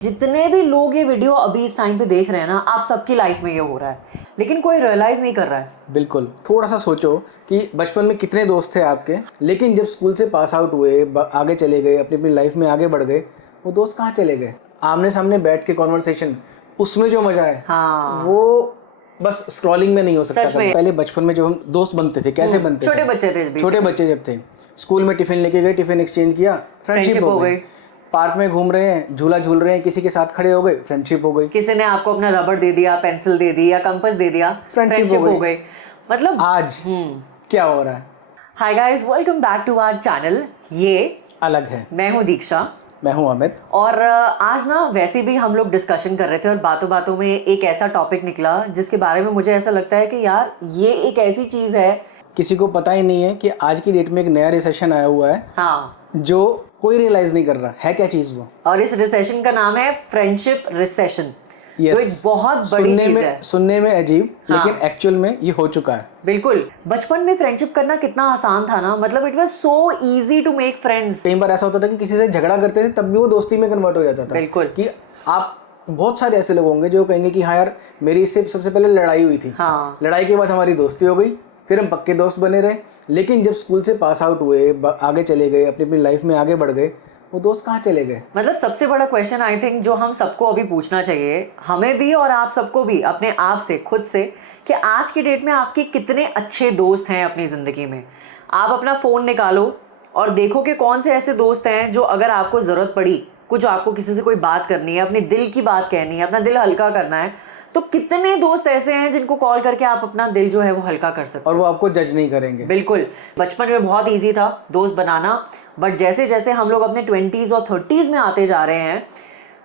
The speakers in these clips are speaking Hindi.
जितने भी लोग ये वीडियो अभी इस टाइम पे देख रहे हैं ना, आप सबकी लाइफ में ये हो रहा है, लेकिन कोई रियलाइज नहीं कर रहा है। बिल्कुल। थोड़ा सा सोचो कि बचपन में कितने दोस्त थे आपके, लेकिन जब स्कूल से पास आउट हुए, आगे चले गए, अपनी अपनी लाइफ में आगे बढ़ गए, वो दोस्त कहाँ चले गए? आमने सामने बैठ के कॉन्वर्सेशन, उसमें जो मजा है वो बस स्क्रॉलिंग में नहीं हो सकता। पहले बचपन में जब हम दोस्त बनते थे, कैसे बनते थे? छोटे बच्चे जब थे, स्कूल में टिफिन लेके गए, टिफिन एक्सचेंज किया, फ्रेंडशिप हो गई। पार्क में घूम रहे हैं, झूला झूल रहे हैं, किसी के साथ खड़े हो गए, फ्रेंडशिप हो गई। किसी ने आपको अपना रबड़ दे दिया, पेंसिल दे दी या कंपास दे दिया, फ्रेंडशिप हो गई। मतलब आज क्या हो रहा है? Hi guys, welcome back to our channel. ये अलग है। मैं हूँ दीक्षा, मैं हूँ अमित। और आज ना वैसे भी हम लोग डिस्कशन कर रहे थे और बातों बातों में एक ऐसा टॉपिक निकला जिसके बारे में मुझे ऐसा लगता है कि यार ये एक ऐसी चीज है, किसी को पता ही नहीं है कि आज की डेट में एक नया रिसेशन आया हुआ है। हाँ, जो कोई रियलाइज नहीं कर रहा है क्या चीज वो। और इस रिसेशन का नाम है फ्रेंडशिप रिसेशन। तो एक बहुत बड़ी चीज है। सुनने में अजीब, लेकिन एक्चुअल में ये हो चुका है। बिल्कुल। बचपन में फ्रेंडशिप करना कितना आसान था ना, मतलब it was so easy to make friends. कई बार ऐसा होता था कि किसी से झगड़ा करते थे तब भी वो दोस्ती में कन्वर्ट हो जाता था। बिल्कुल। कि आप बहुत सारे ऐसे लोग होंगे जो कहेंगे कि हाँ यार, मेरी इससे सबसे पहले लड़ाई हुई थी, लड़ाई के बाद हमारी दोस्ती हो गई, फिर हम पक्के दोस्त बने रहे। लेकिन जब स्कूल से पास आउट हुए, आगे चले गए, अपनी अपनी लाइफ में आगे बढ़ गए, वो दोस्त कहाँ चले गए? मतलब सबसे बड़ा क्वेश्चन आई थिंक जो हम सबको अभी पूछना चाहिए, हमें भी और आप सबको भी, अपने आप से, खुद से, कि आज की डेट में आपके कितने अच्छे दोस्त हैं अपनी ज़िंदगी में। आप अपना फ़ोन निकालो और देखो कि कौन से ऐसे दोस्त हैं जो अगर आपको ज़रूरत पड़ी, कुछ आपको किसी से कोई बात करनी है, अपने दिल की बात कहनी है, अपना दिल हल्का करना है, तो कितने दोस्त ऐसे हैं जिनको कॉल करके आप अपना दिल जो है वो हल्का कर सकते और वो आपको जज नहीं करेंगे। बिल्कुल। बचपन में बहुत इजी था दोस्त बनाना, बट जैसे जैसे हम लोग अपने 20s और 30s में आते जा रहे हैं,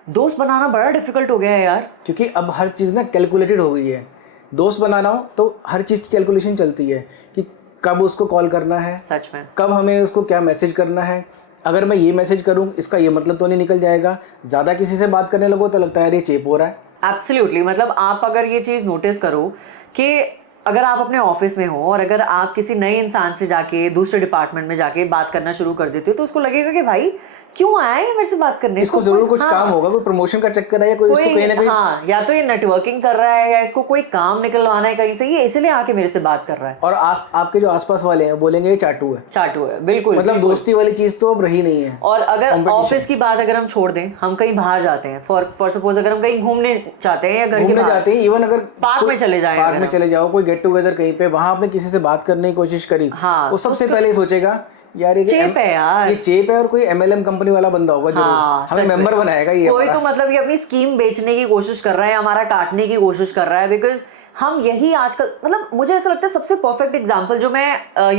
दोस्त बनाना बड़ा डिफिकल्ट हो गया है यार। क्योंकि अब हर चीज़ ना कैलकुलेटेड हो गई है। दोस्त बनाना हो तो हर चीज़ की कैलकुलेशन चलती है कि कब उसको कॉल करना है, सच में कब हमें उसको क्या मैसेज करना है। अगर मैं ये मैसेज करूँ, इसका ये मतलब तो नहीं निकल जाएगा। ज़्यादा किसी से बात करने लगो तो लगता है यार ये चेप हो रहा है। एब्सोल्युटली। मतलब आप अगर ये चीज़ नोटिस करो कि अगर आप अपने ऑफिस में हो और अगर आप किसी नए इंसान से जाके दूसरे डिपार्टमेंट में जाके बात करना शुरू कर देते हो, तो उसको लगेगा कि भाई क्यों आए हैं मेरे से बात करने, इसको जरूर कुछ काम होगा, कोई प्रमोशन का चक्कर है या कोई इसको कहीं ना कहीं, या तो ये नेटवर्किंग कर रहा है या इसको कोई काम निकलवाना है कहीं से, ये इसलिए आके मेरे से बात कर रहा है। और आपके जो आसपास वाले हैं बोलेंगे ये चाटू है। बिल्कुल। मतलब दोस्ती वाली चीज तो अब रही नहीं है। और अगर ऑफिस की बात अगर हम छोड़ दें, हम कहीं बाहर जाते हैं, फॉर सपोज अगर हम कहीं घूमने जाते हैं या घर के बाहर जाते हैं, इवन अगर पार्क में चले जाए, पार्क में चले जाओ, कोई गेट टुगेदर कहीं पे, वहां आपने किसी से बात करने की कोशिश करी, वो सबसे पहले सोचेगा यार ये चेप है यार, ये चेप है, और कोई MLM कंपनी वाला बंदा होगा जो हमें मेंबर बनाएगा। ये कोई तो मतलब ये अपनी स्कीम बेचने की कोशिश कर रहा है, हमारा काटने की कोशिश कर रहा है। बिकॉज हम यही आजकल, मतलब मुझे ऐसा लगता है सबसे परफेक्ट एग्जांपल जो मैं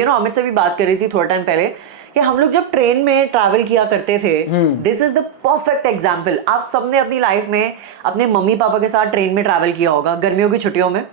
अमित से भी बात कर रही थी थोड़ा टाइम पहले, कि हम लोग जब ट्रेन में ट्रैवल किया करते थे, this is the perfect example. आप सबने अपनी लाइफ में अपने मम्मी पापा के साथ ट्रेन में ट्रैवल किया होगा गर्मियों की छुट्टियों में,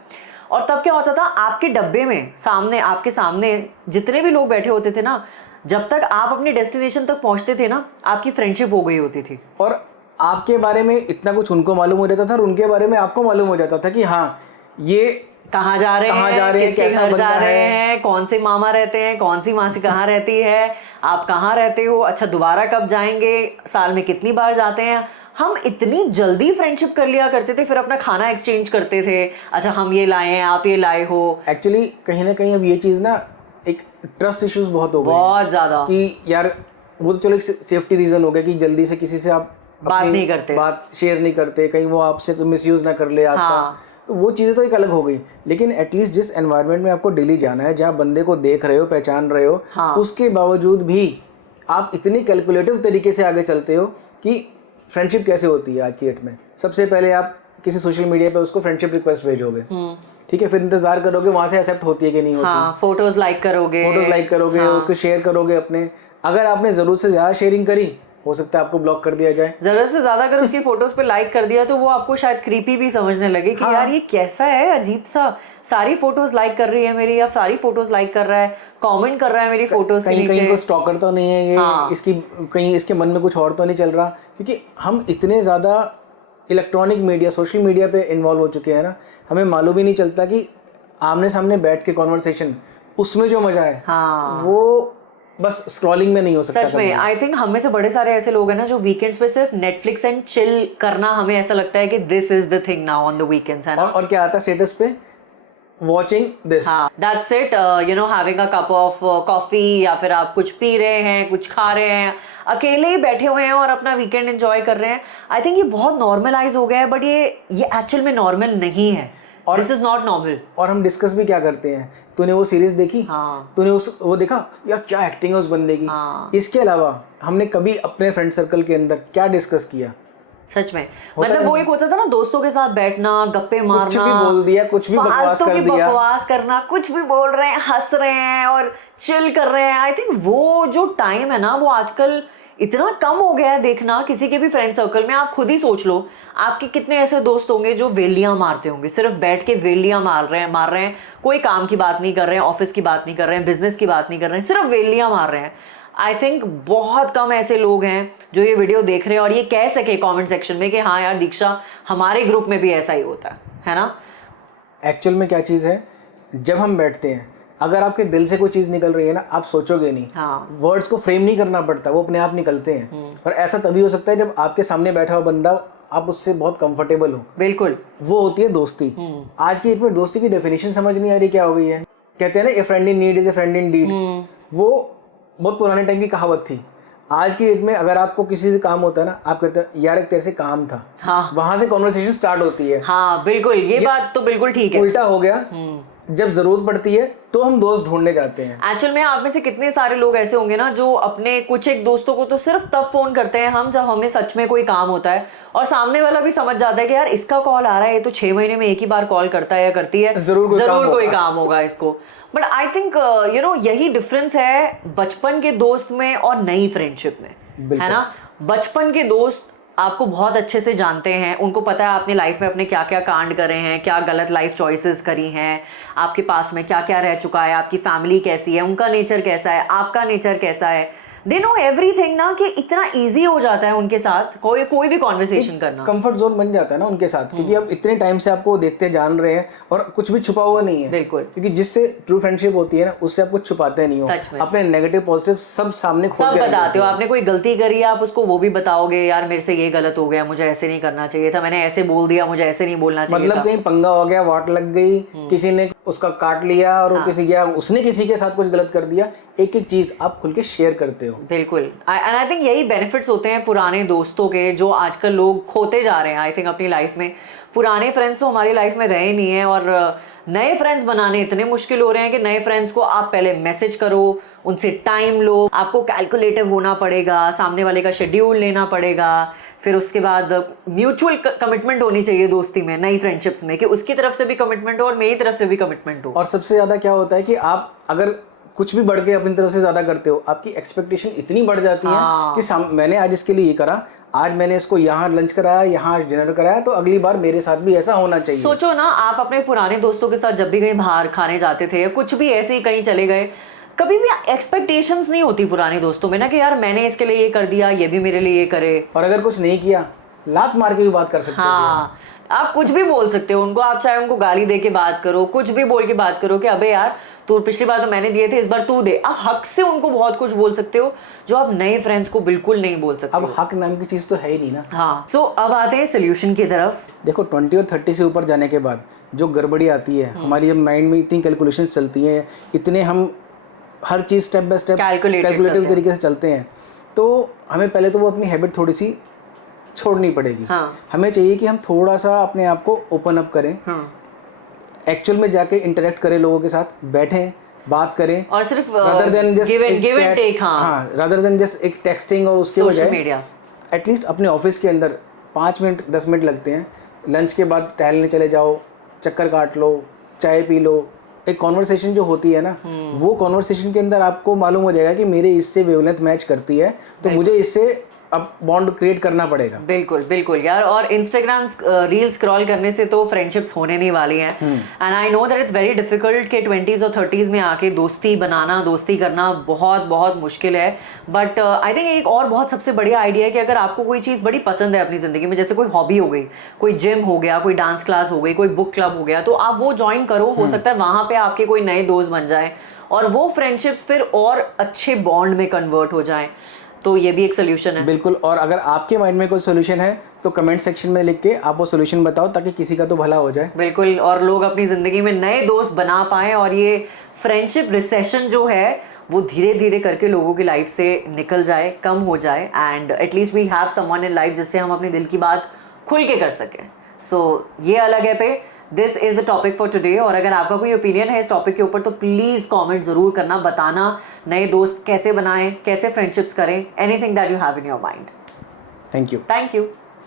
और तब क्या होता था, आपके डब्बे में आपके सामने जितने भी लोग बैठे होते थे ना, जब तक आप अपने डेस्टिनेशन तक पहुंचते थे ना, आपकी फ्रेंडशिप हो गई होती थी। और आपके बारे में इतना कुछ उनको मालूम हो जाता था और उनके बारे में आपको मालूम हो जाता था कि हाँ ये कहाँ जा रहे हैं, कैसा बंदा है, कौन से मामा रहते हैं, कौन सी मासी कहाँ रहती है, आप कहाँ रहते हो, अच्छा दोबारा कब जाएंगे, साल में कितनी बार जाते हैं। हम इतनी जल्दी फ्रेंडशिप कर लिया करते थे, फिर अपना खाना एक्सचेंज करते थे, अच्छा हम ये लाए हैं, आप ये लाए हो। एक्चुअली कहीं ना कहीं अब ये चीज़ ना एक ट्रस्ट इश्यूज बहुत हो गए, बहुत ज्यादा, कि यार वो तो चलो एक सेफ्टी रीजन हो गया कि जल्दी से किसी से आप बात नहीं करते, बात शेयर नहीं करते, कहीं वो आपसे मिसयूज ना कर ले आपका। तो वो चीज़ें तो एक अलग हो गई। लेकिन एटलीस्ट जिस एनवायरनमेंट में आपको डेली जाना है, जहाँ बंदे को देख रहे हो, पहचान रहे हो, उसके बावजूद भी आप इतनी कैलकुलेटिव तरीके से आगे चलते हो कि फ्रेंडशिप कैसे होती है आज की डेट में। सबसे पहले आप किसी सोशल मीडिया पे उसको फ्रेंडशिप रिक्वेस्ट भेजोगे, ठीक है, फिर इंतजार करोगे वहां से एक्सेप्ट होती है कि नहीं होती। फोटोज लाइक करोगे, उसको शेयर करोगे अपने। अगर आपने जरूरत से ज्यादा शेयरिंग करी, हो सकता है आपको ब्लॉक कर दिया जाए। जरूरत से ज्यादा अगर उसकी फोटोज पे लाइक कर दिया तो वो आपको शायद क्रीपी भी समझने लगे कि यार ये कैसा है, अजीब सा, सारी फोटोज लाइक कर रही है मेरी, या सारी फोटोज लाइक कर रहा है, कमेंट कर रहा है मेरी फोटोज के नीचे, कहीं को स्टॉकर तो नहीं है ये, इसकी कहीं इसके मन में कुछ और तो नहीं चल रहा। क्योंकि हम इतने ज्यादा इलेक्ट्रॉनिक मीडिया, सोशल मीडिया पे इन्वॉल्व हो चुके हैं ना, हमें मालूम ही नहीं चलता कि आमने सामने बैठ के कॉन्वर्सेशन, उसमें जो मजा है वो बस स्क्रॉलिंग में नहीं हो सकता सच में आई थिंक हम में से बड़े सारे ऐसे लोग हैं ना जो वीकेंड्स पे सिर्फ नेटफ्लिक्स एंड चिल करना, हमें ऐसा लगता है कि this is the thing now on the weekends, है ना। और क्या आता है स्टेटस पे, वॉचिंग दिस, हाँ that's it, you know having a cup of coffee, या फिर आप कुछ पी रहे हैं, कुछ खा रहे हैं, अकेले ही बैठे हुए हैं और अपना वीकेंड एंजॉय कर रहे हैं। आई थिंक ये बहुत नॉर्मलाइज हो गया है, बट ये एक्चुअल में नॉर्मल नहीं है, और दिस इज नॉट नॉर्मल। और हम डिस्कस भी क्या करते हैं, तूने वो सीरीज देखी, हाँ। तूने वो देखा यार, क्या एक्टिंग है उस बंदे की। हाँ। इसके अलावा हमने कभी अपने फ्रेंड सर्कल के अंदर क्या डिस्कस किया? सच में मतलब वो एक होता था ना, दोस्तों के साथ बैठना, गप्पे मारना, कुछ भी बोल दिया, कुछ भी बकवास कर दिया, बकवास करना, कुछ भी बोल रहे हैं, हंस रहे हैं और चिल कर रहे हैं। आई थिंक वो जो टाइम है ना, वो आजकल इतना कम हो गया है देखना किसी के भी फ्रेंड सर्कल में। आप खुद ही सोच लो, आपके कितने ऐसे दोस्त होंगे जो वेलियां मारते होंगे, सिर्फ बैठ के वेलियां मार रहे हैं, कोई काम की बात नहीं कर रहे हैं, ऑफिस की बात नहीं कर रहे हैं, बिजनेस की बात नहीं कर रहे हैं, सिर्फ वेलियां मार रहे हैं। आई थिंक बहुत कम ऐसे लोग हैं जो ये वीडियो देख रहे हैं और ये कह सके कमेंट सेक्शन में कि हाँ यार दीक्षा, हमारे ग्रुप में भी ऐसा ही होता है ना। एक्चुअल में क्या चीज़ है, जब हम बैठते हैं, अगर आपके दिल से कोई चीज़ निकल रही है ना, आप सोचोगे नहीं। हाँ। वर्ड्स को फ्रेम नहीं करना पड़ता, वो अपने आप निकलते हैं। और ऐसा तभी हो सकता है जब आपके सामने बैठा हुआ बंदा, आप उससे बहुत कंफर्टेबल हो। बिल्कुल, वो होती है दोस्ती। आज की डेट में दोस्ती की डेफिनेशन समझ नहीं आ रही क्या हो गई है। कहते हैं ना, a friend in need is a friend in deed. वो बहुत पुराने टाइम की कहावत थी। आज की डेट में अगर आपको किसी से काम होता है ना, आप कहते हैं यार एक तेरे से काम था। हाँ। वहां से कॉन्वर्सेशन स्टार्ट होती है। हाँ बिल्कुल, ये बात तो बिल्कुल ठीक है। उल्टा हो गया, जब जरूरत पड़ती है तो हम दोस्त ढूंढने जाते हैं। एक्चुअल में आप में से कितने सारे लोग ऐसे होंगे ना जो अपने कुछ एक दोस्तों को तो सिर्फ तब फोन करते हैं हम जब हमें सच में कोई काम होता है, और सामने वाला भी समझ जाता है कि यार इसका कॉल आ रहा है, ये तो 6 महीने में एक ही बार कॉल करता है या करती है, जरूर कोई काम होगा इसको। But I think you know यही डिफरेंस है बचपन के दोस्त में और नई फ्रेंडशिप में, है ना। बचपन के दोस्त आपको बहुत अच्छे से जानते हैं, उनको पता है आपने लाइफ में अपने क्या क्या कांड करे हैं, क्या गलत लाइफ चॉइसेस करी हैं, आपके पास में क्या क्या रह चुका है, आपकी फैमिली कैसी है, उनका नेचर कैसा है, आपका नेचर कैसा है। दे नो एवरीथिंग ना, कि इतना इजी हो जाता है उनके साथ कोई भी कॉन्वर्सेशन करना। कंफर्ट जोन बन जाता है ना उनके साथ, क्योंकि अब इतने टाइम से आपको देखते जान रहे हैं और कुछ भी छुपा हुआ नहीं है। बिल्कुल, क्योंकि जिससे ट्रू फ्रेंडशिप होती है ना, उससे आप कुछ छुपाते नहीं हो, अपने नेगेटिव पॉजिटिव सब सामने खोल के बताते हो। आपने कोई गलती करी है, आप उसको वो भी बताओगे, यार मेरे से ये गलत हो गया, मुझे ऐसे नहीं करना चाहिए था, मैंने ऐसे बोल दिया, मुझे ऐसे नहीं बोलना चाहिए मतलब कहीं पंगा हो गया, वाट लग गई, किसी ने उसका काट लिया और उसने किसी के साथ कुछ गलत कर दिया, एक एक चीज आप खुल के शेयर करते हो। बिल्कुल, एंड आई थिंक यही बेनिफिट्स होते हैं पुराने दोस्तों के, जो आजकल लोग खोते जा रहे हैं। आई थिंक अपनी लाइफ में पुराने फ्रेंड्स तो हमारी लाइफ में रहे नहीं है, और नए फ्रेंड्स बनाने इतने मुश्किल हो रहे हैं कि नए फ्रेंड्स को आप पहले मैसेज करो, उनसे टाइम लो, आपको कैलकुलेटिव होना पड़ेगा, सामने वाले का शेड्यूल लेना पड़ेगा, फिर उसके बाद म्यूचुअल कमिटमेंट होनी चाहिए दोस्ती में, नई फ्रेंडशिप्स में, कि उसकी तरफ से भी कमिटमेंट हो और मेरी तरफ से भी कमिटमेंट हो। और सबसे ज्यादा क्या होता है कि आप अगर कुछ भी बढ़ के अपनी तरफ से ज्यादा करते हो, आपकी एक्सपेक्टेशन इतनी बढ़ जाती है कि मैंने आज इसके लिए ये करा, आज मैंने इसको यहाँ लंच कराया, यहाँ डिनर कराया, तो अगली बार मेरे साथ भी ऐसा होना चाहिए। सोचो ना, आप अपने पुराने दोस्तों के साथ जब भी कहीं बाहर खाने जाते थे, कुछ भी ऐसे ही कहीं चले गए, कभी भी एक्सपेक्टेशंस नहीं होती पुराने दोस्तों में ना, कि यार मैंने इसके लिए ये कर दिया, ये भी मेरे लिए ये करे। और अगर कुछ नहीं किया, लात मार के भी बात कर सकते हो। हाँ, आप कुछ भी बोल सकते हो उनको, आप चाहे उनको गाली दे के बात करो, कुछ भी बोल के बात करो कि अबे यार तू पिछली बार तो मैंने दिए थे, इस बार तू दे। आप हक से उनको बहुत कुछ बोल सकते हो, जो आप नए फ्रेंड्स को बिल्कुल नहीं बोल सकते। अब हक नाम की चीज तो है ही नहीं ना। हाँ, सो अब आते हैं सोल्यूशन की तरफ। देखो 20 और 30 से ऊपर जाने के बाद जो गड़बड़ी आती है, हमारी जब माइंड में इतनी कैलकुलेशंस चलती हैं, इतने हम हर चीज स्टेप बाय स्टेप कैलकुलेटिव तरीके से चलते हैं, तो हमें पहले तो वो अपनी हैबिट थोड़ी सी छोड़नी पड़ेगी। हमें चाहिए कि हम थोड़ा सा अपने आप को ओपन अप करें, एक्चुअल में जाके इंटरेक्ट करें, लोगों के साथ बैठें, बात करें, और सिर्फ rather than just give and take. हाँ, रादर देन जस्ट एक टेक्सटिंग, और उसके बजाय एटलीस्ट अपने ऑफिस के अंदर 5 मिनट 10 मिनट लगते हैं, लंच के बाद टहलने चले जाओ, चक्कर काट लो, चाय पी लो। एक कॉन्वर्सेशन जो होती है ना, वो कॉन्वर्सेशन के अंदर आपको मालूम हो जाएगा कि मेरे इससे वेवलेंथ मैच करती है, तो मुझे इससे अब बॉन्ड क्रिएट करना पड़ेगा। बिल्कुल बिल्कुल यार, और इंस्टाग्राम रील स्क्रॉल करने से तो फ्रेंडशिप्स होने नहीं वाली हैं, and I know that it's very difficult कि 20s और 30s में आके दोस्ती बनाना, दोस्ती करना बहुत बहुत मुश्किल है। बट आई थिंक एक और बहुत सबसे बढ़िया आइडिया है कि अगर आपको कोई चीज़ बड़ी पसंद है अपनी ज़िंदगी में, जैसे कोई हॉबी हो गई, कोई जिम हो गया, कोई डांस क्लास हो गई, कोई बुक क्लब हो गया, तो आप वो ज्वाइन करो। हो सकता है वहाँ पे आपके कोई नए दोस्त बन जाए और वो फ्रेंडशिप्स फिर और अच्छे बॉन्ड में कन्वर्ट हो जाएं, तो ये भी एक सोल्यूशन है। बिल्कुल। और अगर आपके माइंड में कोई सोल्यूशन है तो कमेंट सेक्शन में लिख के आप वो सोल्यूशन बताओ, ताकि किसी का तो भला हो जाए। बिल्कुल, और लोग अपनी ज़िंदगी में नए दोस्त बना पाएं और ये फ्रेंडशिप रिसेशन जो है वो धीरे धीरे करके लोगों की लाइफ से निकल जाए, कम हो जाए, and at least we have someone in life जिससे हम अपने दिल की बात खुल के कर सकें। सो ये अलग है पे, this is the topic for today. और अगर आपका कोई ओपिनियन है इस टॉपिक के ऊपर तो प्लीज़ कमेंट ज़रूर करना, बताना नए दोस्त कैसे बनाएं, कैसे फ्रेंडशिप्स करें, anything that you have in your mind. Thank you. Thank you.